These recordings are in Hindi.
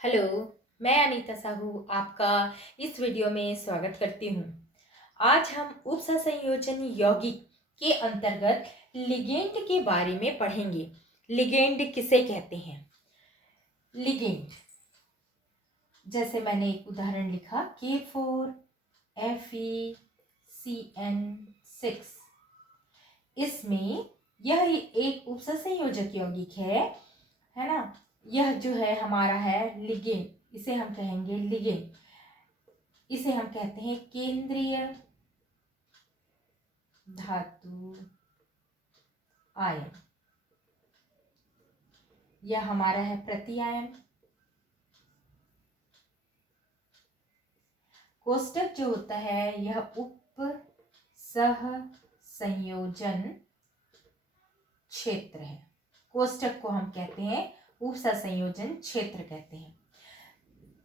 हेलो, मैं अनीता साहू आपका इस वीडियो में स्वागत करती हूँ। आज हम उपसंयोजन यौगिक के अंतर्गत लिगेंड के बारे में पढ़ेंगे। लिगेंड किसे कहते हैं? लिगेंड, जैसे मैंने एक उदाहरण लिखा K4FeCN6। इसमें यह एक उपसंयोजक यौगिक है ना। यह जो है हमारा है लिगेंड, इसे हम कहेंगे लिगेंड। इसे हम कहते हैं केंद्रीय धातु आयन। यह हमारा है प्रत्यायन। कोष्टक जो होता है यह उप सह संयोजन क्षेत्र है। कोष्टक को हम कहते हैं उप सह संयोजन क्षेत्र कहते हैं।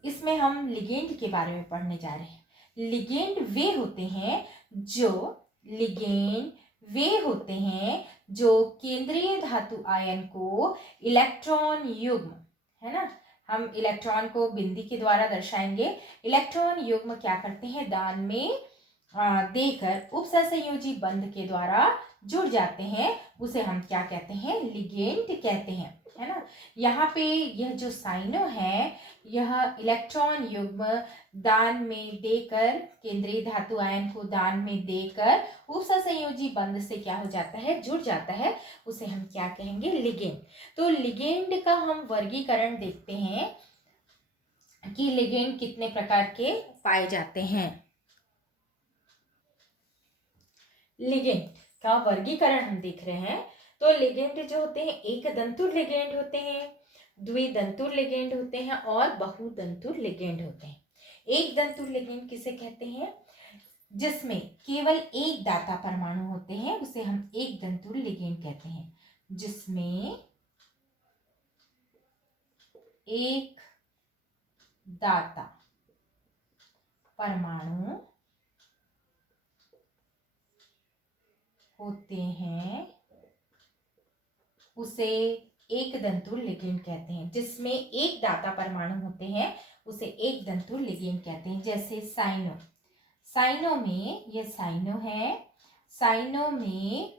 इसमें हम लिगेंड के बारे में पढ़ने जा रहे हैं। लिगेंड वे होते हैं जो केंद्रीय धातु आयन को इलेक्ट्रॉन युग्म, है ना, हम इलेक्ट्रॉन को बिंदी के द्वारा दर्शाएंगे। इलेक्ट्रॉन युग्म क्या करते हैं, दान में देकर उपसहसंयोजी बंध के द्वारा जुड़ जाते हैं। उसे हम क्या कहते हैं, लिगेंड कहते हैं, है ना। यहाँ पे यह जो साइनो है, यह इलेक्ट्रॉन युग्म दान में देकर, केंद्रीय धातु आयन को दान में देकर उपसहसंयोजी बंध से क्या हो जाता है, जुड़ जाता है। उसे हम क्या कहेंगे, लिगेंड। तो लिगेंड का हम वर्गीकरण देखते हैं कि लिगेंड कितने प्रकार के पाए जाते हैं। लिगेंड का वर्गीकरण हम देख रहे हैं। तो लिगेंड जो होते हैं, एक दंतुर लिगेंड होते हैं, द्विदंतुर लिगेंड होते हैं और बहुदंतुर लिगेंड होते हैं। एक दंतुर लिगेंड किसे कहते हैं, जिसमें केवल एक दाता परमाणु होते हैं, उसे हम एक दंतुर लिगेंड कहते हैं। जिसमें एक दाता परमाणु होते हैं, उसे एक दंतुर लिगेंड कहते हैं। जिसमें एक दाता परमाणु होते हैं उसे एक दंतुर लिगेंड कहते हैं। जैसे साइनो में, ये साइनो है, साइनो में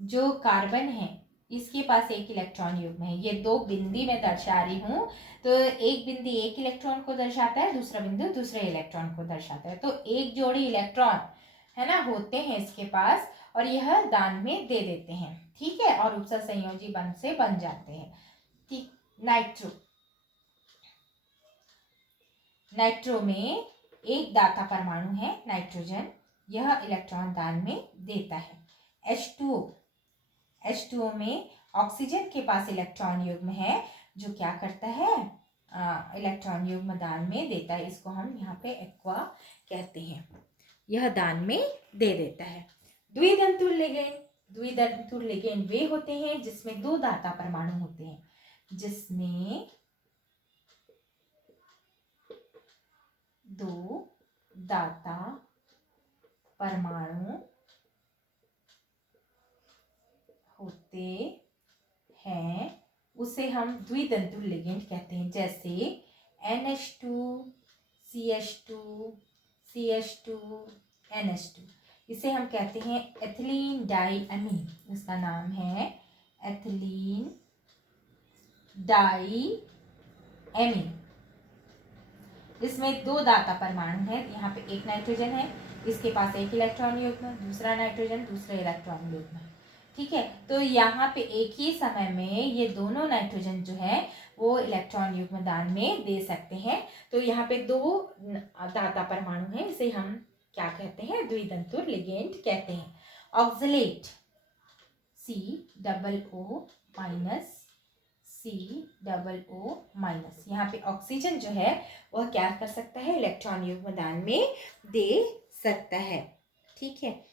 जो कार्बन है इसके पास एक इलेक्ट्रॉन युग्म है। ये दो बिंदी में दर्शा रही हूं, तो एक बिंदी एक इलेक्ट्रॉन को दर्शाता है, दूसरा बिंदु दूसरे इलेक्ट्रॉन को दर्शाता है। तो एक जोड़ी इलेक्ट्रॉन, है ना, होते हैं इसके पास और यह दान में दे देते हैं, ठीक है, और उपसहसंयोजी बंध से बन जाते हैं। ठीक। नाइट्रो में एक दाता परमाणु है नाइट्रोजन, यह इलेक्ट्रॉन दान में देता है। H2O में ऑक्सीजन के पास इलेक्ट्रॉन युग्म है जो क्या करता है, इलेक्ट्रॉन युग्म दान में देता है। इसको हम यहाँ पे एक्वा कहते हैं, यह दान में दे देता है। द्विदंतुर लिगेंड वे होते हैं जिसमें दो दाता परमाणु होते हैं, जिसमें दो दाता परमाणु होते हैं, उसे हम द्विदंतुर लिगेंड कहते हैं। जैसे NH2 CH2 CH2 NH2, इसे हम कहते हैं एथिलीन डाईअमीन। इसका नाम है एथिलीन डाईअमीन। इसमें दो दाता परमाणु है, यहाँ पे एक नाइट्रोजन है, इसके पास एक इलेक्ट्रॉन युग्म, दूसरा नाइट्रोजन दूसरे इलेक्ट्रॉन युग्म, ठीक है। तो यहाँ पे एक ही समय में ये दोनों नाइट्रोजन जो है वो इलेक्ट्रॉन युग्म दान में दे सकते हैं। तो यहाँ पे दो दाता परमाणु है, इसे हम क्या कहते हैं, द्विदंतुर लिगेंड कहते हैं। ऑक्सलेट COO- COO-, यहाँ पे ऑक्सीजन जो है वह क्या कर सकता है, इलेक्ट्रॉन युग्म दान में दे सकता है, ठीक है।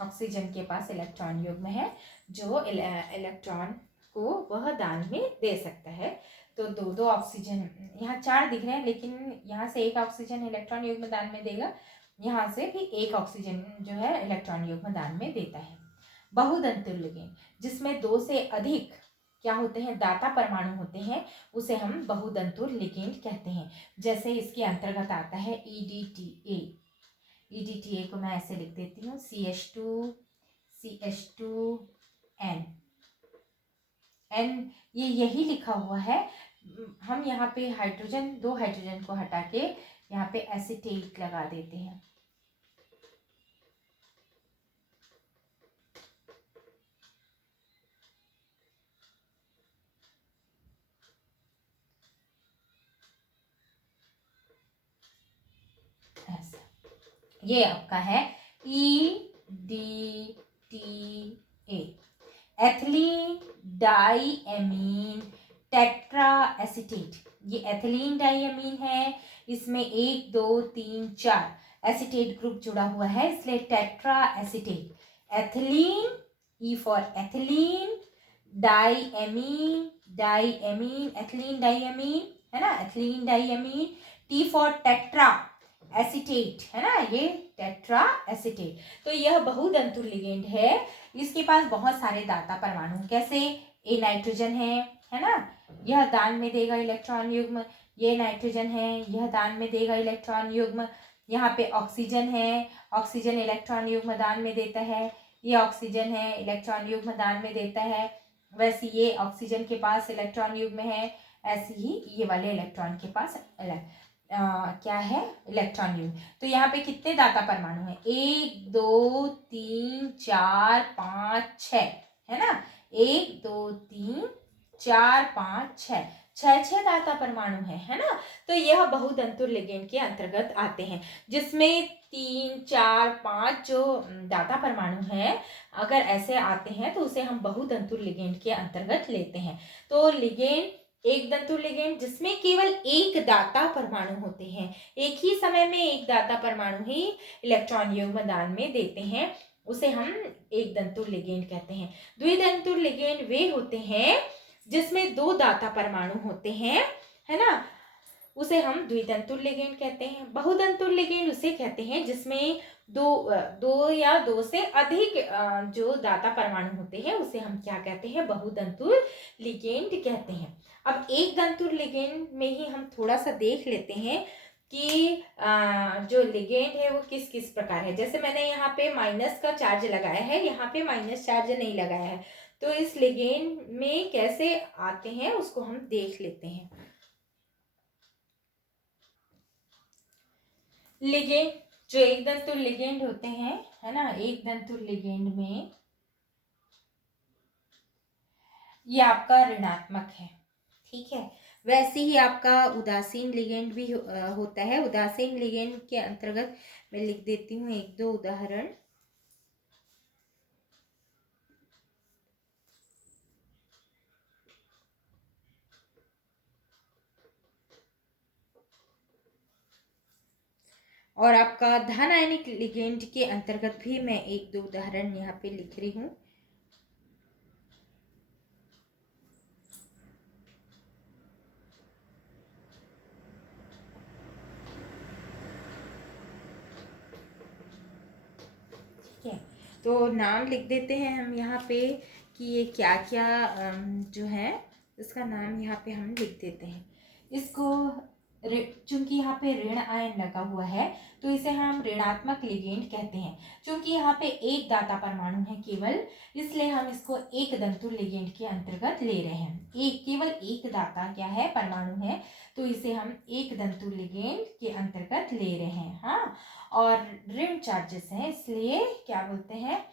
ऑक्सीजन के पास इलेक्ट्रॉन युग्म है जो इलेक्ट्रॉन को वह दान में दे सकता है। तो दो दो ऑक्सीजन, यहाँ चार दिख रहे हैं, लेकिन यहाँ से एक ऑक्सीजन इलेक्ट्रॉन युग्म दान में देगा, यहाँ से भी एक ऑक्सीजन जो है इलेक्ट्रॉन युग्म दान में देता है। बहुदंतुर लिगेंड, जिसमें दो से अधिक क्या होते हैं, दाता परमाणु होते हैं, उसे हम बहुतंतुर लिगेंड कहते हैं। जैसे इसके अंतर्गत आता है EDTA। EDTA को मैं ऐसे लिख देती हूँ, CH2 N, ये यही लिखा हुआ है। हम यहाँ पे हाइड्रोजन, 2 हाइड्रोजन को हटा के यहाँ पे एसीटेट लगा देते हैं। ऐसा, ये आपका है EDTA, एथिलीन डाईएमीन टेट्रा एसीटेट। ये एथिलीन डाईएमीन है, इसमें 1 2 3 4 एसीटेट ग्रुप जुड़ा हुआ है, इसलिए tetra acetate. Ethylene, E for ethylene, diamine ethylene diamine है ना, ethylene diamine. T for tetra acetate है ना, ये टेट्रा एसीटेट। तो यह बहुतंतुर लिगेंड है, इसके पास बहुत सारे दाता परमाणु, कैसे, ए नाइट्रोजन है ना, यह दान में देगा इलेक्ट्रॉन युग्म। ये नाइट्रोजन है, यह दान में देगा इलेक्ट्रॉन युग्म। यहाँ पे ऑक्सीजन है, ऑक्सीजन इलेक्ट्रॉन युग्म दान में देता है। ये ऑक्सीजन है, इलेक्ट्रॉन युग्म दान में देता है। वैसे ये ऑक्सीजन के पास इलेक्ट्रॉन युग्म है, ऐसे ही ये वाले इलेक्ट्रॉन के पास क्या है, इलेक्ट्रॉन युग्म। तो यहाँ पे कितने दाता परमाणु हैं, 1 2 3 4 5 6 है ना, 1 2 3 4 5 6 दाता परमाणु है ना। तो यह बहुतंतुर लिगेंड के अंतर्गत आते हैं, जिसमें 3 4 5 जो दाता परमाणु हैं, अगर ऐसे आते हैं तो उसे हम बहुतंतुर लिगेंड के अंतर्गत लेते हैं। तो लिगेंड एक दंतुर लिगेंड जिसमें केवल एक दाता परमाणु होते हैं, एक ही समय में एक दाता परमाणु ही इलेक्ट्रॉन युग्म दान में देते हैं, उसे हम एक दंतुर लिगेंड कहते हैं। द्विदंतुर लिगेंड वे होते हैं जिसमें 2 दाता परमाणु होते हैं, है ना, उसे हम द्विदंतुर लिगेंड कहते हैं। बहुदंतुर लिगेंड उसे कहते हैं जिसमें दो या 2 से अधिक जो दाता परमाणु होते हैं, उसे हम क्या कहते हैं, बहुदंतुर लिगेंड कहते हैं। अब एक दंतुर लिगेंड में ही हम थोड़ा सा देख लेते हैं कि जो लिगेंड है वो किस किस प्रकार है। जैसे मैंने यहाँ पे माइनस का चार्ज लगाया है, यहाँ पे माइनस चार्ज नहीं लगाया है, तो इस लिगेंड में कैसे आते हैं उसको हम देख लेते हैं। लिगेंड जो एक दंतुर लिगेंड होते हैं, है ना, एक दंतुर लिगेंड में ये आपका ऋणात्मक है, ठीक है। वैसे ही आपका उदासीन लिगेंड भी होता है। उदासीन लिगेंड के अंतर्गत मैं लिख देती हूँ 1 2 उदाहरण। और आपका धन आयनिक लिगेंड के अंतर्गत भी मैं 1 2 उदाहरण यहाँ पे लिख रही हूँ। ठीक है, तो नाम लिख देते हैं हम यहाँ पे कि ये क्या क्या जो है इसका नाम यहाँ पे हम लिख देते हैं। इसको चूंकि यहाँ पे ऋण आयन लगा हुआ है तो इसे हम ऋणात्मक लिगेंड कहते हैं। चूंकि यहाँ पे एक दाता परमाणु है केवल, इसलिए हम इसको एक दंतुर लिगेंड के अंतर्गत ले रहे हैं। एक केवल एक दाता क्या है, परमाणु है, तो इसे हम एक दंतुर लिगेंड के अंतर्गत ले रहे हैं। हाँ, और ऋण चार्जेस हैं, इसलिए क्या बोलते हैं,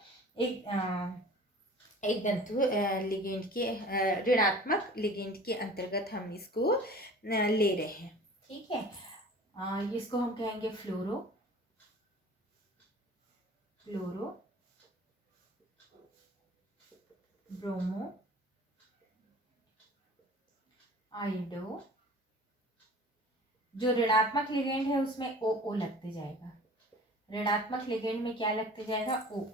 एक दंतु लिगेंड के ऋणात्मक लिगेंड के अंतर्गत हम इसको ले रहे हैं। ठीक है, इसको हम कहेंगे फ्लोरो ब्रोमो आइडो। जो ऋणात्मक लिगेंड है उसमें ओ लगते जाएगा। ऋणात्मक लिगेंड में क्या लगते जाएगा, ओ।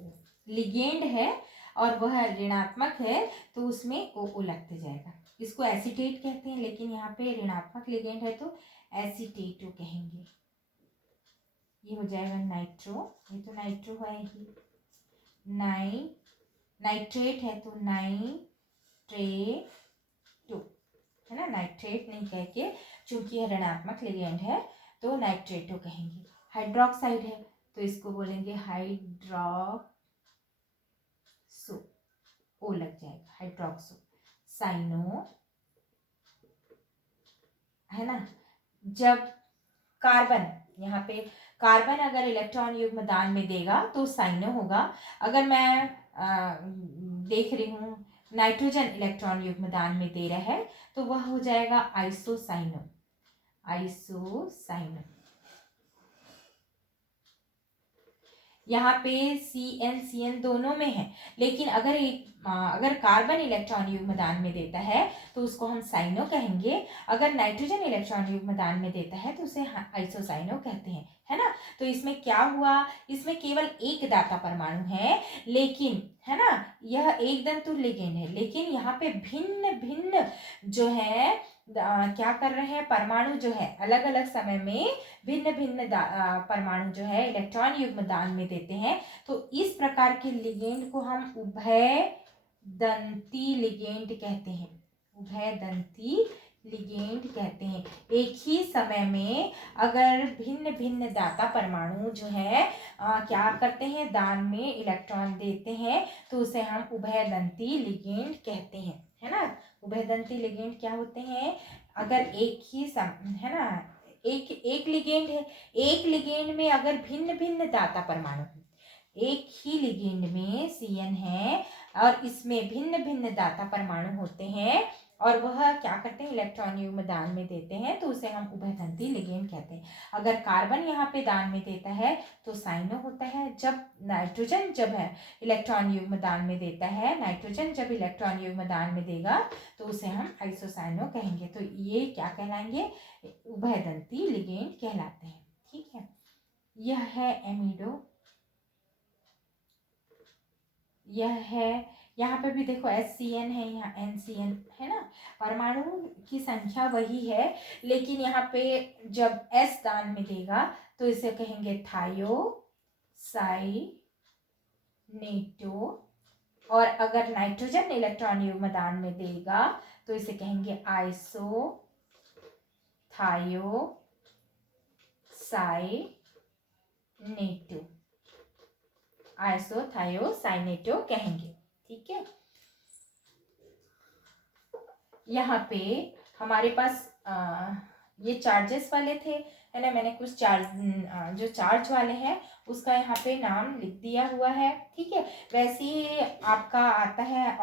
लिगेंड है और वह ऋणात्मक है तो उसमें ओ लगते जाएगा। इसको एसीटेट कहते हैं, लेकिन यहाँ पे ऋणात्मक लिगेंड है तो एसीटेटो कहेंगे। ये हो जाएगा नाइट्रो, ये तो नाइट्रो है ही, नाइट्रेट है तो नाइट्रेटो। है ना, नाइट्रेट नहीं कह के, चूंकि यह ऋणात्मक लिगेंड है तो नाइट्रेटो कहेंगे। हाइड्रोक्साइड है तो इसको बोलेंगे हाइड्रोक्सो, ओ लग जाएगा, हाइड्रोक्सो। साइनो, है ना। जब कार्बन, यहाँ पे कार्बन अगर इलेक्ट्रॉन युग्म दान में देगा तो साइनो होगा। अगर मैं देख रही हूँ नाइट्रोजन इलेक्ट्रॉन युग्म दान में दे रहा है तो वह हो जाएगा आइसोसाइनो, आइसोसाइनो। यहाँ पे CN दोनों में है, लेकिन अगर कार्बन इलेक्ट्रॉन युग्म दान में देता है तो उसको हम साइनो कहेंगे। अगर नाइट्रोजन इलेक्ट्रॉन युग्म दान में देता है तो उसे आइसोसाइनो कहते हैं, है ना। तो इसमें क्या हुआ, इसमें केवल एक दाता परमाणु है, लेकिन, है ना, यह एक दंतु लिगेंड है, लेकिन यहाँ पे भिन्न भिन्न जो है क्या कर रहे हैं, परमाणु जो है अलग अलग समय में भिन्न भिन्न परमाणु जो है इलेक्ट्रॉन युग्म दान में देते हैं। तो इस प्रकार के लिगेंड को हम उभयदंती लिगेंड कहते हैं, उभयदंती लिगेंड कहते हैं। एक ही समय में अगर भिन्न भिन्न दाता परमाणु जो है क्या करते हैं, दान में इलेक्ट्रॉन देते हैं, तो उसे हम उभयदंती लिगेंड कहते हैं, है ना। उभयदंती लिगेंड क्या होते हैं, अगर एक ही है ना, एक लिगेंड है, एक लिगेंड में अगर भिन्न भिन्न दाता परमाणु, एक ही लिगेंड में CN है और इसमें भिन्न भिन्न दाता परमाणु होते हैं और वह क्या करते हैं, इलेक्ट्रॉन युग्म दान में देते हैं, तो उसे हम उभयदंती लिगेंड कहते हैं। अगर कार्बन यहाँ पे दान में देता है तो साइनो होता है। जब नाइट्रोजन जब है इलेक्ट्रॉन युग्म दान में देता है, नाइट्रोजन जब इलेक्ट्रॉन युग्म दान में देगा तो उसे हम आइसोसाइनो कहेंगे। तो ये क्या कहलाएंगे, उभयदंती लिगेंड कहलाते हैं, ठीक है। यह है एमिडो, यह है, यहाँ पे भी देखो SCN है, यहाँ NCN है ना, परमाणु की संख्या वही है, लेकिन यहाँ पे जब S दान में देगा तो इसे कहेंगे थायो साइनेटो, और अगर नाइट्रोजन इलेक्ट्रॉन युग्म दान में देगा तो इसे कहेंगे आइसो थायो साइनेटो, आइसोथायोसाइनेटो कहेंगे, ठीक है। यहाँ पे हमारे पास ये चार्जेस वाले थे, है ना, मैंने कुछ जो चार्ज वाले हैं उसका यहाँ पे नाम लिख दिया हुआ है, ठीक है। वैसे ही आपका आता है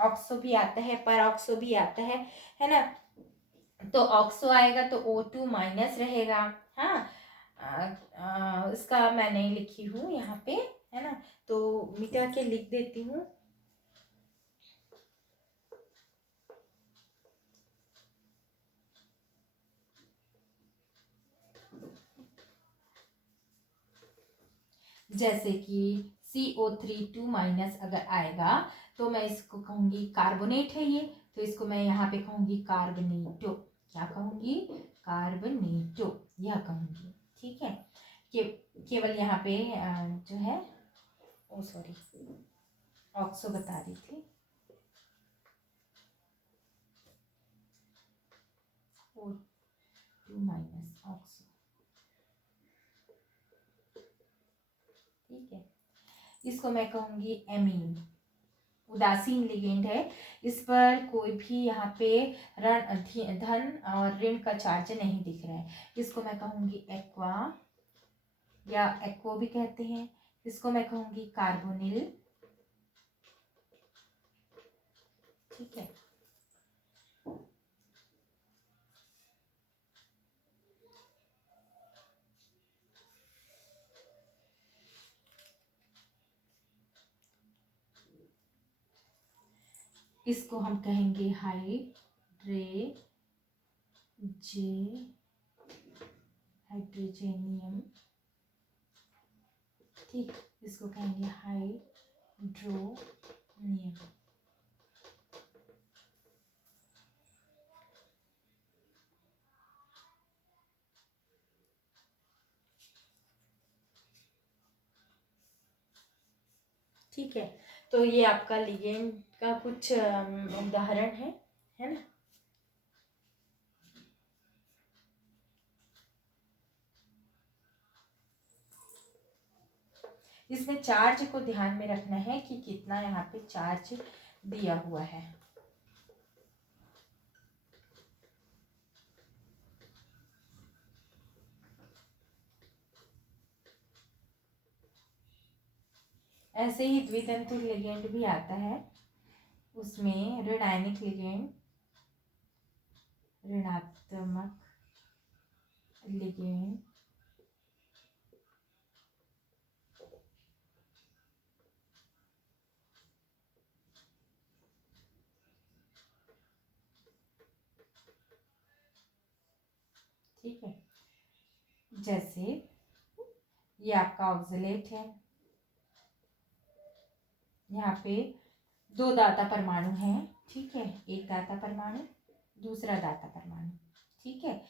ऑक्सो भी आता है, पर ऑक्सो भी आता है ना। तो ऑक्सो आएगा तो O2 माइनस रहेगा, हाँ। इसका मैं नहीं लिखी हूँ यहाँ पे, है ना, तो मिटा के लिख देती हूँ। जैसे कि CO3 2 माइनस अगर आएगा तो मैं इसको कहूंगी कार्बोनेट है ये, तो इसको मैं यहाँ पे कहूंगी कार्बनेटो, क्या कहूंगी, कार्बनेटो, यह कहूंगी, ठीक है। केवल यहाँ पे जो है, ओ सॉरी, ऑक्सो बता रही थी, O2 माइनस ऑक्सो, ठीक है। इसको मैं कहूंगी एमीन, उदासीन लिगेंड है, इस पर कोई भी यहाँ पे धन और ऋण का चार्ज नहीं दिख रहा है। इसको मैं कहूंगी एक्वा, या एक्वो भी कहते हैं। इसको मैं कहूंगी कार्बोनिल, ठीक है। इसको हम कहेंगे हाइड्रोजेनियम, ठीक, इसको कहेंगे हाइड्रोनियम, ठीक है। तो ये आपका लिगेंड का कुछ उदाहरण है ना। इसमें चार्ज को ध्यान में रखना है कि कितना यहाँ पे चार्ज दिया हुआ है। ऐसे ही द्वितंतु लिगेंड भी आता है, उसमें ऋणायनिक लिगेंड, ऋणात्मक लिगेंड, ठीक है। जैसे ये आपका ऑक्सलेट है, यहाँ पे 2 दाता परमाणु हैं, ठीक है, एक दाता परमाणु, दूसरा दाता परमाणु, ठीक है,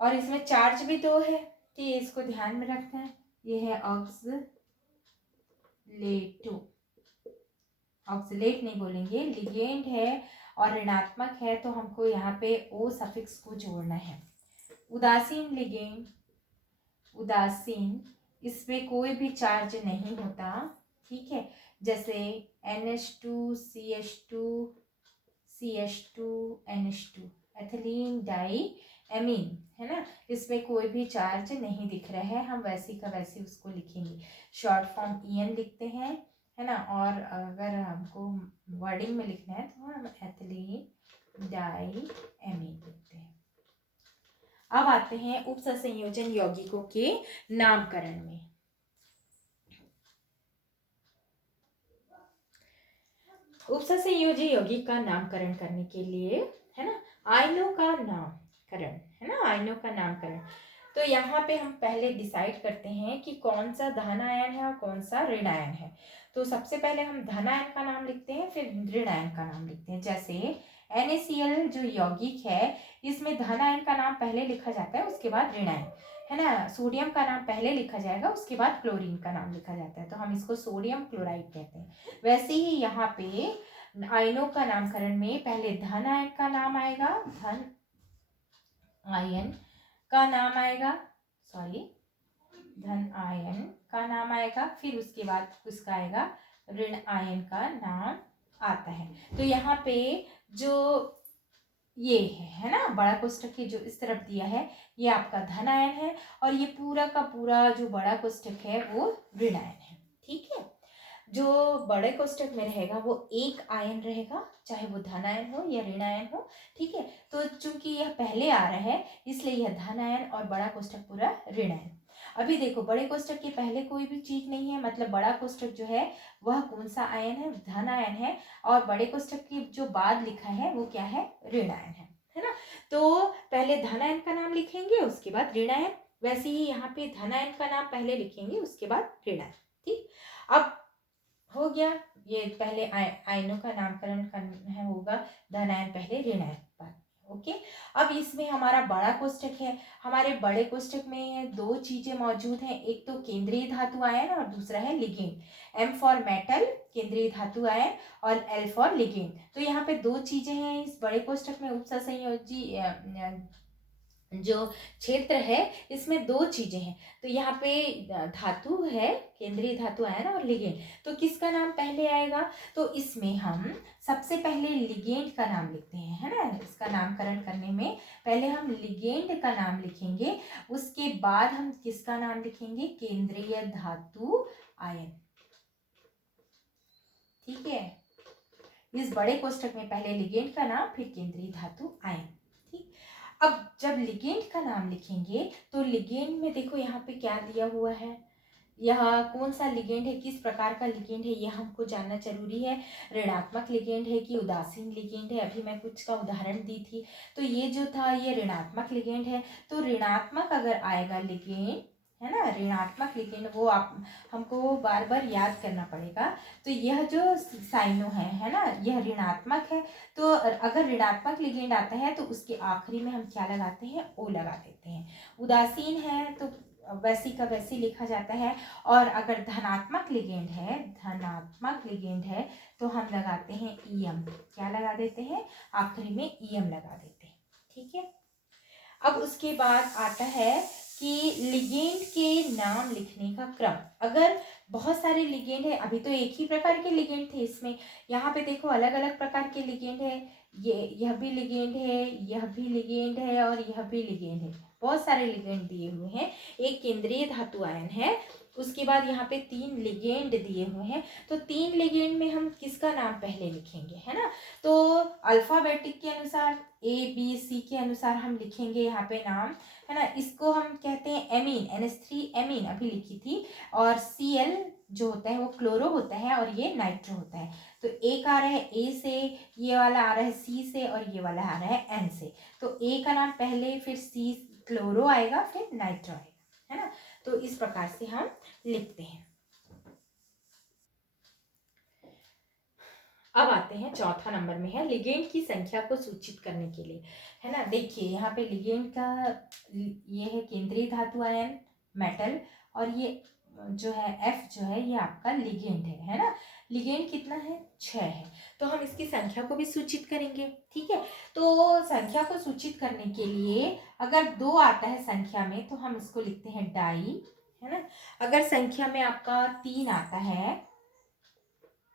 और इसमें चार्ज भी 2 है, तो ये इसको ध्यान में रखना है। ये है ऑक्सलेटो, ऑक्सलेट नहीं बोलेंगे, लिगेंड है और ऋणात्मक है, तो हमको यहाँ पे ओ सफिक्स को जोड़ना है। उदासीन लिगेंड, उदासीन, इसमें कोई भी चार्ज नहीं होता, ठीक है, जैसे NH2 CH2 CH2 NH2, ethylene die amine, है ना, इसमें कोई भी चार्ज नहीं दिख रहा है, हम वैसी का वैसी उसको लिखेंगे, शॉर्ट फॉर्म EN लिखते हैं, है ना, और अगर हमको वर्डिंग में लिखना है तो हम एथिलीन डाई एमीन लिखते हैं। अब आते हैं उपसंयोजन यौगिकों के नामकरण में। उपसंयोजी यौगिक का नामकरण करने के लिए, है ना, आयनों का नामकरण, है ना, आयनों का नामकरण, तो यहाँ पे हम पहले डिसाइड करते हैं कि कौन सा धन आयन है और कौन सा ऋण आयन है। तो सबसे पहले हम धन आयन का नाम लिखते हैं, फिर ऋण आयन का नाम लिखते हैं। जैसे NaCl जो यौगिक है, इसमें धन आयन का नाम पहले लिखा जाता है, उसके बाद ऋण आयन, है ना, सोडियम का नाम पहले लिखा जाएगा, उसके बाद क्लोरीन का नाम लिखा जाता है, तो हम इसको सोडियम क्लोराइड कहते हैं। वैसे ही यहाँ पे आयनों का नामकरण में पहले धन आयन का नाम आएगा, धन आयन का नाम आएगा, धन आयन का नाम आएगा, फिर उसके बाद किसका आएगा, ऋण आयन का नाम आता है। तो यहाँ पे जो ये है ना, बड़ा कोष्ठक के जो इस तरफ दिया है, ये आपका धन आयन है, और ये पूरा का पूरा जो बड़ा कोष्ठक है वो ऋण आयन है, ठीक है। जो बड़े कोष्ठक में रहेगा वो एक आयन रहेगा, चाहे वो धन आयन हो या ऋण आयन हो, ठीक है। तो चूंकि यह पहले आ रहा है, इसलिए यह धन आयन और बड़ा कोष्ठक पूरा ऋण आयन। अभी देखो, बड़े कोष्ठक के पहले कोई भी चीज नहीं है, मतलब बड़ा कोष्ठक जो है वह कौन सा आयन है, धन आयन है, और बड़े कोष्ठक के जो बाद लिखा है वो क्या है, ऋण आयन है ना। तो पहले धन आयन का नाम लिखेंगे, उसके बाद ऋण आयन, वैसे ही यहाँ पे धन आयन का नाम पहले लिखेंगे, उसके बाद ऋण आयन, ठीक। अब हो गया, ये पहले आयनों का नामकरण करना है, होगा धन आयन पहले ऋण आयन बाद, ओके। अब इसमें हमारा बड़ा कोष्ठक है, हमारे बड़े कोष्ठक में 2 चीजें मौजूद हैं, एक तो केंद्रीय धातु आयन और दूसरा है लिगेंड। M फॉर मेटल केंद्रीय धातु आयन और L फॉर लिगेंड। तो यहाँ पे 2 चीजें हैं इस बड़े कोष्ठक में, उपसंयोजी जो क्षेत्र है इसमें 2 चीजें हैं। तो यहाँ पे धातु है, केंद्रीय धातु आयन और लिगेंड, तो किसका नाम पहले आएगा, तो इसमें हम सबसे पहले लिगेंड का नाम लिखते हैं, है ना। इसका नामकरण करने में पहले हम लिगेंड का नाम लिखेंगे, उसके बाद हम किसका नाम लिखेंगे, केंद्रीय धातु आयन, ठीक है। इस बड़े कोष्ठक में पहले लिगेंड का नाम, फिर केंद्रीय धातु आयन, ठीक। अब जब लिगेंड का नाम लिखेंगे तो लिगेंड में देखो यहाँ पे क्या दिया हुआ है, यह कौन सा लिगेंड है, किस प्रकार का लिगेंड है, यह हमको जानना जरूरी है। ऋणात्मक लिगेंड है कि उदासीन लिगेंड है, अभी मैं कुछ का उदाहरण दी थी, तो ये जो था ये ऋणात्मक लिगेंड है। तो ऋणात्मक अगर आएगा लिगेंड, है ना, ऋणात्मक लिगेंड, वो आप हमको बार बार याद करना पड़ेगा। तो यह जो साइनो है ना, यह ऋणात्मक है, तो अगर ऋणात्मक लिगेंड आता है तो उसके आखिरी में हम क्या लगाते हैं, ओ लगा देते हैं। उदासीन है तो वैसी का वैसी लिखा जाता है, और अगर धनात्मक लिगेंड है, धनात्मक लिगेंड है, तो हम लगाते हैं EM, क्या लगा देते हैं, आखिरी में EM लगा देते हैं, ठीक है। अब उसके बाद आता है कि लिगेंड के नाम लिखने का क्रम। अगर बहुत सारे लिगेंड है, अभी तो एक ही प्रकार के लिगेंड थे इसमें, यहाँ पे देखो अलग अलग प्रकार के लिगेंड है, यह भी लिगेंड है, यह भी लिगेंड है और यह भी लिगेंड है, बहुत सारे लिगेंड दिए हुए हैं। एक केंद्रीय धातु आयन है, उसके बाद यहाँ पे 3 लिगेंड दिए हुए हैं। तो 3 लिगेंड में हम किसका नाम पहले लिखेंगे, है ना। तो अल्फाबेटिक के अनुसार ABC के अनुसार हम लिखेंगे यहाँ पे नाम, है ना। इसको हम कहते हैं एमीन, NH3 एमीन अभी लिखी थी, और Cl जो होता है वो क्लोरो होता है और ये नाइट्रो होता है। तो एक आ रहा है A से, ये वाला आ रहा है C से और ये वाला आ रहा है N से। तो A का नाम पहले, फिर C क्लोरो आएगा, फिर नाइट्रो आएगा, है ना। तो इस प्रकार से हम लिखते हैं। अब आते हैं चौथा नंबर में है लिगेंड की संख्या को सूचित करने के लिए, है ना। देखिए यहाँ पे लिगेंड का ये है केंद्रीय धातु आयन मेटल, और ये जो है F जो है ये आपका लिगेंड है ना। लिगेंड कितना है, 6 है। तो हम इसकी संख्या को भी सूचित करेंगे, ठीक है। तो संख्या को सूचित करने के लिए अगर 2 आता है संख्या में तो हम इसको लिखते हैं डाई, है ना। अगर संख्या में आपका 3 आता है,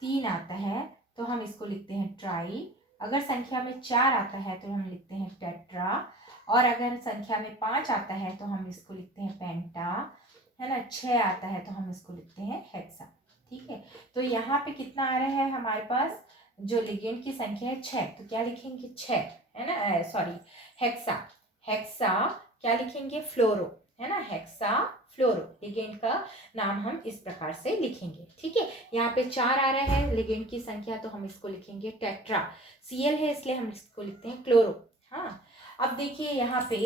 3 आता है तो हम इसको लिखते हैं ट्राई। अगर संख्या में 4 आता है तो हम लिखते हैं टेट्रा, और अगर संख्या में 5 आता है तो हम इसको लिखते हैं पेंटा, है ना। 6 आता है तो हम इसको लिखते हैं हेक्सा, ठीक है। तो यहाँ पे कितना आ रहा है हमारे पास, जो लिगेंड की संख्या है 6, तो क्या लिखेंगे 6, है ना। सॉरी, हेक्सा, हेक्सा क्या लिखेंगे, फ्लोरो, है ना। हेक्सा फ्लोरो लिगेंड का नाम हम इस प्रकार से लिखेंगे, ठीक है। यहाँ पे 4 आ रहा है लिगेंड की संख्या, तो हम इसको लिखेंगे टेट्रा। Cl है इसलिए हम इसको लिखते हैं क्लोरो। हाँ, अब देखिए यहाँ पे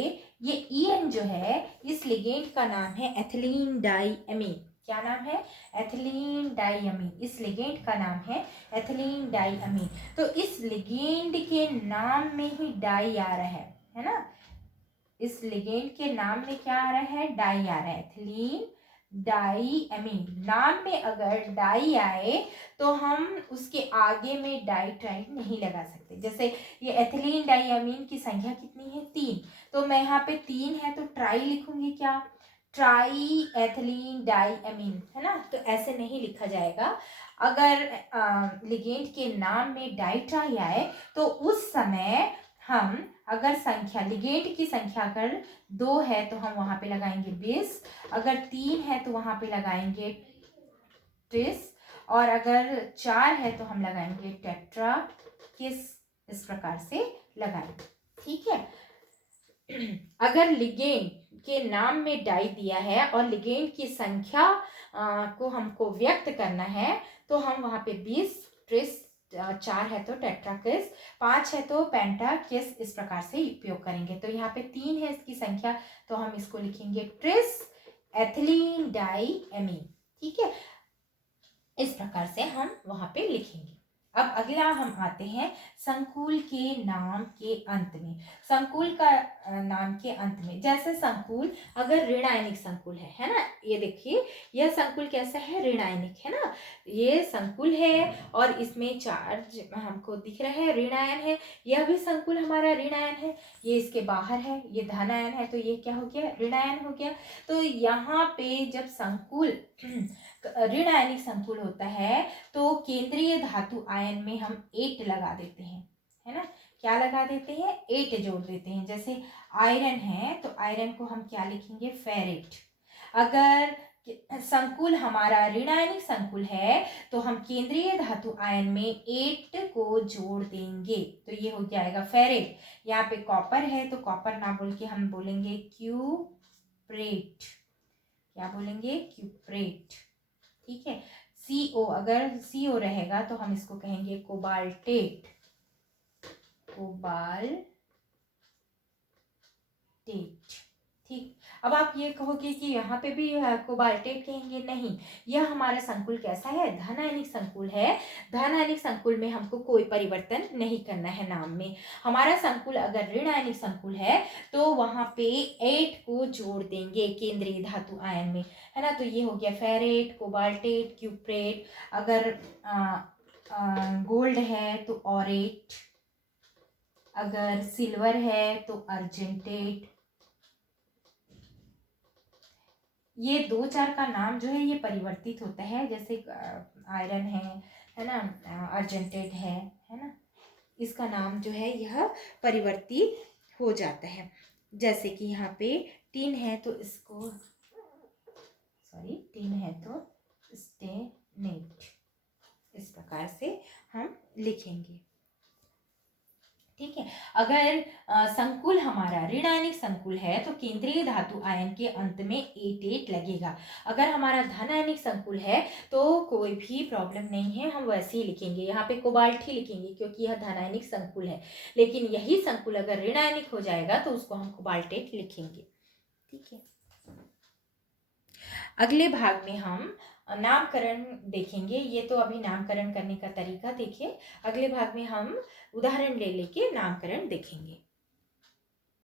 ये En जो है इस लिगेंड का नाम है एथिलीन डाईएमीन। क्या नाम है, एथिलीन डाईएमीन। इस लिगेंड का नाम है एथिलीन डाईएमीन। तो इस लिगेंड के नाम में ही डाई आ रहा है ना। इस लिगेंड के नाम में क्या आ रहा है, डाई आ रहा है, एथिलीन डाईएमीन। नाम में अगर डाई आए तो हम उसके आगे में डाइट्राइड नहीं लगा सकते। जैसे ये एथिलीन डाईएमीन की संख्या कितनी है, 3, तो मैं यहाँ पे 3 है तो ट्राई लिखूंगी, क्या, ट्राई एथिलीन डाईएमीन, है ना। तो ऐसे नहीं लिखा जाएगा। अगर लिगेंड के नाम में डाइट्राई आए तो उस समय हम अगर संख्या, लिगेंड की संख्या अगर 2 है तो हम वहां पे लगाएंगे 20, अगर 3 है तो वहां पे लगाएंगे 30, और अगर 4 है तो हम लगाएंगे टेट्रा, इस प्रकार से लगाएंगे, ठीक है। अगर लिगेंड के नाम में डाई दिया है और लिगेंड की संख्या को हमको व्यक्त करना है तो हम वहां पे 20, 30, 4 है तो टेट्राकिस, 5 है तो पेंटाकिस, इस प्रकार से उपयोग करेंगे। तो यहाँ पे 3 है इसकी संख्या, तो हम इसको लिखेंगे ट्रिस एथिलीन डाईएमीन, ठीक है। इस प्रकार से हम वहां पे लिखेंगे। अब अगला हम आते हैं संकुल के नाम के अंत में। संकुल का नाम के अंत में, जैसे संकुल अगर ऋणायनिक संकुल है ना। ये देखिए यह संकुल कैसा है, ऋणायनिक, है ना। ये संकुल है और इसमें चार्ज हमको दिख रहा है, ऋणायन है। यह भी संकुल हमारा ऋणायन है, ये इसके बाहर है, ये धनायन है, तो ये क्या हो गया, ऋणायन हो गया। तो यहाँ पे जब संकुल ऋणायनिक संकुल होता है तो केंद्रीय धातु आयन में हम 8 लगा देते हैं, है ना। क्या लगा देते हैं, 8 जोड़ देते हैं। जैसे आयरन है तो आयरन को हम क्या लिखेंगे, फेरेट। अगर संकुल हमारा ऋणायनिक संकुल है तो हम केंद्रीय धातु आयन में 8 को जोड़ देंगे, तो ये हो जाएगा फेरेट। यहाँ पे कॉपर है तो कॉपर ना बोल के हम बोलेंगे क्यूप्रेट। क्या बोलेंगे, क्यूप्रेट, ठीक है। CO, अगर CO रहेगा तो हम इसको कहेंगे कोबाल्टेट, कोबाल्टेट, ठीक। अब आप ये कहोगे कि यहाँ पे भी कोबाल्टेट कहेंगे, नहीं, यह हमारा संकुल कैसा है, धनायनिक संकुल है। धनायनिक संकुल में हमको कोई परिवर्तन नहीं करना है नाम में। हमारा संकुल अगर ऋणायनिक संकुल है तो वहां पे 8 को जोड़ देंगे केंद्रीय धातु आयन में, है ना। तो ये हो गया फेरेट, कोबाल्टेट, क्यूप्रेट। अगर गोल्ड है तो ऑरेट, अगर सिल्वर है तो अर्जेंटेट, ये 2-4 का नाम जो है ये परिवर्तित होता है, जैसे आयरन है ना, अर्जेंटेट है ना, इसका नाम जो है यह परिवर्तित हो जाता है। जैसे कि यहाँ पे टीन है तो इसको टीन है तो स्टेनेट, इस प्रकार से हम लिखेंगे। ठीक है। अगर संकुल हमारा ऋणायनिक संकुल है तो केंद्रीय धातु आयन के अंत में एट लगेगा। अगर हमारा धनायनिक संकुल है तो कोई भी प्रॉब्लम नहीं है, हम वैसे ही लिखेंगे, यहाँ पे कोबाल्ट ही लिखेंगे क्योंकि यह धनायनिक संकुल है। लेकिन यही संकुल अगर ऋणायनिक हो जाएगा तो उसको हम कोबाल्टेट लिखेंगे। ठीक है। अगले भाग में हम नामकरण देखेंगे। ये तो अभी नामकरण करने का तरीका देखिए, अगले भाग में हम उदाहरण ले लेके नामकरण देखेंगे।